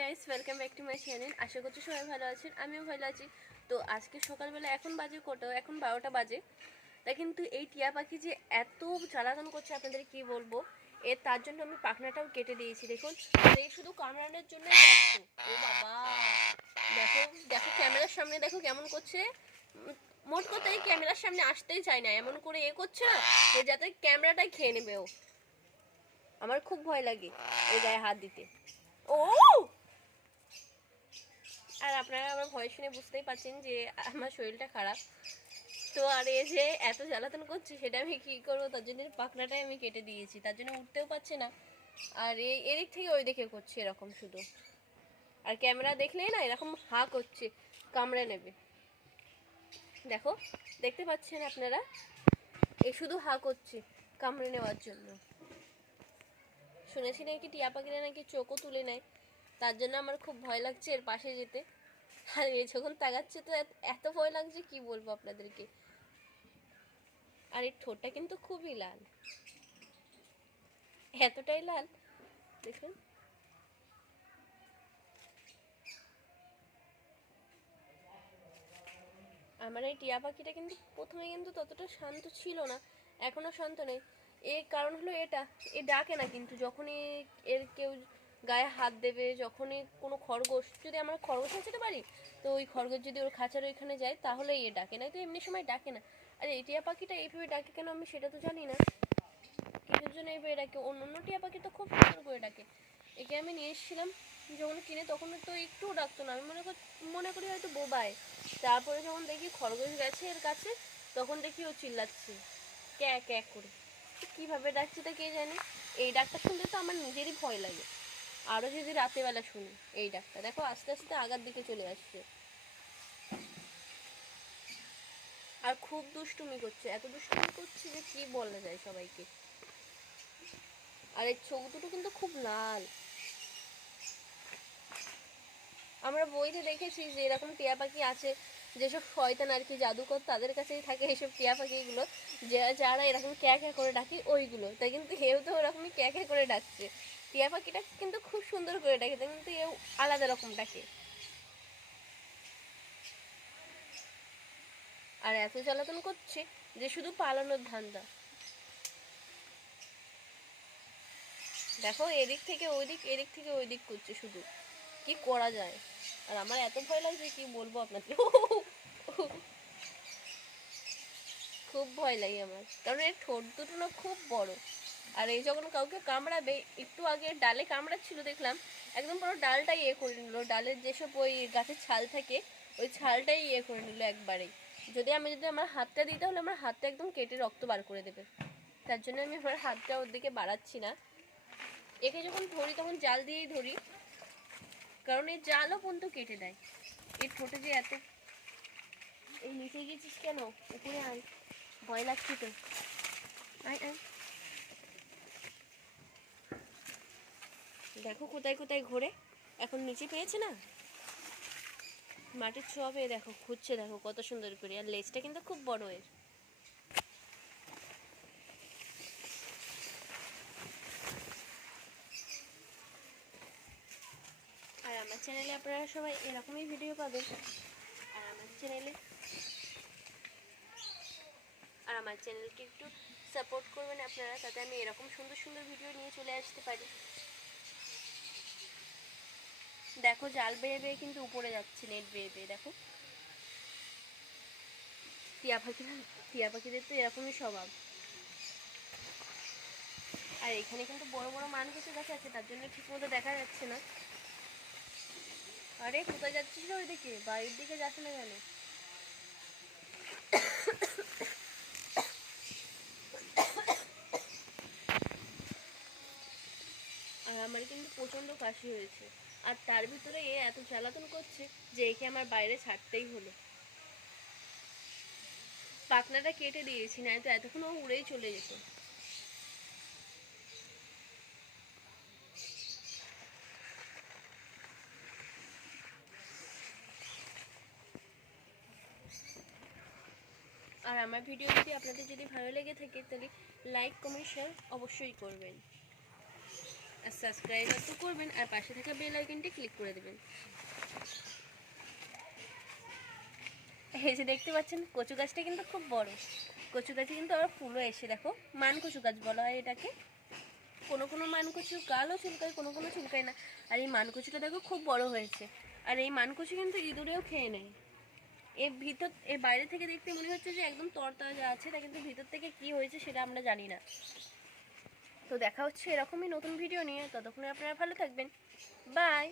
Guys, welcome back to my channel. আশা করছি সবাই ভালো আছেন, আমিও ভালো আছি। তো আজকে সকালবেলা এখন বাজে কত, এখন 12টা বাজে। তা কিন্তু এই টিয়া পাখি যে এত জ্বালাতন করছে আপনাদের কি বলবো। তার জন্য আমি পাখনাটাও কেটে দিয়েছি। দেখুন, এই শুধু কামড়ানোর জন্যই ব্যস্ত। ও বাবা, দেখো দেখো ক্যামেরার সামনে দেখো কেমন করছে। মোট কথা এই ক্যামেরার সামনে আসতেই চায় না, এমন করে করছে না যে যাতে ক্যামেরাটাই খেয়ে নেবে ও। আমার খুব ভয় লাগে এই গায়ে হাত দিতে। ও, আর আপনারা আমার ভয় শুনে বুঝতেই পারছেন যে আমার শরীরটা খারাপ। তো আর এই যে এত জ্বালাতন করছে সেটা আমি কি করবো, তার জন্য পাখনাটাই আমি কেটে দিয়েছি। তার জন্য উঠতেও পারছে না, আর এদিক থেকে ওই দিকে করছে এরকম শুধু। আর ক্যামেরা দেখলেই না এরকম হা করছে, কামড়ে নেবে। দেখো, দেখতে পাচ্ছেন আপনারা, এই শুধু হা করছে কামড়ে নেওয়ার জন্য। শুনেছি নাকি টিয়া পাখিরা নাকি চোখও তুলে নেয়, তার জন্য আমার খুব ভয় লাগছে এর পাশে যেতে। আর এই যখন তাকাচ্ছে তো এত ভয় লাগছে কি বলবো আপনাদেরকে। আর এই ঠোঁটটা কিন্তু খুবই লাল, এতটাই লাল দেখুন। আমার এই টিয়া পাখিটা কিন্তু প্রথমে কিন্তু ততটা শান্ত ছিল না, এখনো শান্ত নেই। এর কারণ হলো এটা, এ ডাকে না কিন্তু যখনই এর কেউ গায়ে হাত দেবে, যখনই কোনো খরগোশ, যদি আমার খরগোশ আছে তো বাড়ি, তো ওই খরগোশ যদি ওর খাঁচার ওইখানে যায় তাহলে এ ডাকে, না তো এমনি সময় ডাকে না। আর এই টিয়া পাখিটা এইভাবে ডাকে কেন আমি সেটা তো জানি না, কিছুর জন্য এইভাবে ডাকে। অন্য অন্য টিয়া পাখি তো খুব সুন্দর করে ডাকে। একে আমি নিয়ে এসেছিলাম যখন কিনে, তখন তো একটুও ডাকতো না। আমি মনে করি হয়তো বোবায়। তারপরে যখন দেখি খরগোশ গেছে এর কাছে, তখন দেখি ও চিল্লাচ্ছে ক্যাক ক্যাক করে। কীভাবে ডাকছে তা কে জানে। এই ডাকটা শুনতে তো আমার নিজেরই ভয় লাগে, আরও যদি রাতেরবেলা শুনি এই ডাকটা। দেখো আস্তে আস্তে আগার দিকে চলে আসছে, আর খুব দুষ্টুমি করছে, এত দুষ্টুমি করছে যে কি বলা যায় সবাইকে। আর এই চোখ দুটো কিন্তু খুব লাল। আমরা বইতে দেখেছি যে এরকম টিয়া পাখি আছে, যেসব শয়তান আর কি জাদুকর, তাদের কাছেই থাকে এইসব টিয়া পাখিগুলো, যারা এরকম ক্যা ক্যা করে ডাকে ওইগুলো। তাই কিন্তু এও তো ওরকমই ক্যা ক্যা করে ডাকছে। টিয়া পাখিটা কিন্তু খুব সুন্দর করে ডাকে, তাই কিন্তু এও আলাদা রকম ডাকে। আর এত জ্বালাতন করছে যে শুধু পালানোর ধান্দা। দেখো এদিক থেকে ওইদিক, এদিক থেকে ওইদিক করছে শুধু, কি করা যায়। আর আমার এত ভয় লাগছে কি বলবো আপনাদের। খুব ভয় লাগে আমার, কারণ এর ঠোঁট দুটো না খুব বড়। আর এই যখন কাউকে কামড়াবে, একটু আগে ডালে কামড়াচ্ছিল দেখলাম, একদম পুরো ডালটাই করে নিল। ডালের যেসব ওই গাছের ছাল থাকে ওই ছালটাই করে নিল একবারেই। যদি আমার হাতটা দিই তাহলে আমার হাতটা একদম কেটে রক্ত বার করে দেবে। তার জন্য আমি আমার হাতটা ওর দিকে বাড়াচ্ছি না। একে যখন ধরি তখন জাল দিয়েই ধরি, কারণ এই জালও পর্যন্ত কেটে দেয়। এর ঠোঁটে যে এত। এই নিচে গেছিস কেন, উপরে আয়, ভয় লাগছে তো, আয় আয়। দেখো কোথায় কোথায় ঘোরে, এখন নিচে পেয়েছে না, মাটির ছোঁয়া পেয়ে দেখো খুঁজছে, দেখো কত সুন্দর করে। আর লেজটা কিন্তু খুব বড় এর। আর আমার চ্যানেলে আপনারা সবাই এরকমই ভিডিও পাবেন। আর আমার চ্যানেলকে একটু সাপোর্ট করবেন আপনারা, তাতে আমি এরকম সুন্দর সুন্দর ভিডিও নিয়ে চলে আসতে পারি। দেখো জাল বেয়ে বেয়ে কিন্তু উপরে যাচ্ছে, নেট বেয়ে বেয়ে। দেখো টিয়া পাখিদের তো এরকমই স্বভাব। আর এখানে কিন্তু বড় বড় মান কিছু গাছ আছে, তার জন্য ঠিক মতো দেখা যাচ্ছে না। আরে কোথায় যাচ্ছিস ওই দিকে, বাড়ির দিকে যাস না কেন? আর আমার কিন্তু প্রচণ্ড কাশি হয়েছে, আর তার ভিতরে এ এত জ্বালাতন করছে যে একে আমার বাইরে ছাড়তেই হলো। পাখনাটা কেটে দিয়েছি, না তো এতক্ষণ ও উড়েই চলে যেত। আর আমার ভিডিও যদি আপনাদের যদি ভালো লেগে থাকে তাহলে লাইক কমেন্ট শেয়ার অবশ্যই করবেন। আর সাবস্ক্রাইবার তো করবেন, আর পাশে থাকা বেল আইকনটি ক্লিক করে দেবেন। এই যে দেখতে পাচ্ছেন কচু গাছটা কিন্তু খুব বড়, কচু গাছে কিন্তু আবার ফুলও এসে, দেখো মান কচু গাছ বলা হয় এটাকে। কোনো কোনো মান কচু গালও চুলকায়, কোনো কোনো চুলকায় না। আর এই মান কচুটা দেখো খুব বড় হয়েছে, আর এই মান কচু কিন্তু ইঁদুরেও খেয়ে নেয়। এর বাইরে থেকে দেখতে মনে হচ্ছে যে একদম তরতাজা আছে, তা কিন্তু ভিতর থেকে কি হয়েছে সেটা আমরা জানি না। তো দেখা হচ্ছে এরকমই নতুন ভিডিও নিয়ে, ততক্ষণে আপনারা ভালো থাকবেন, বাই।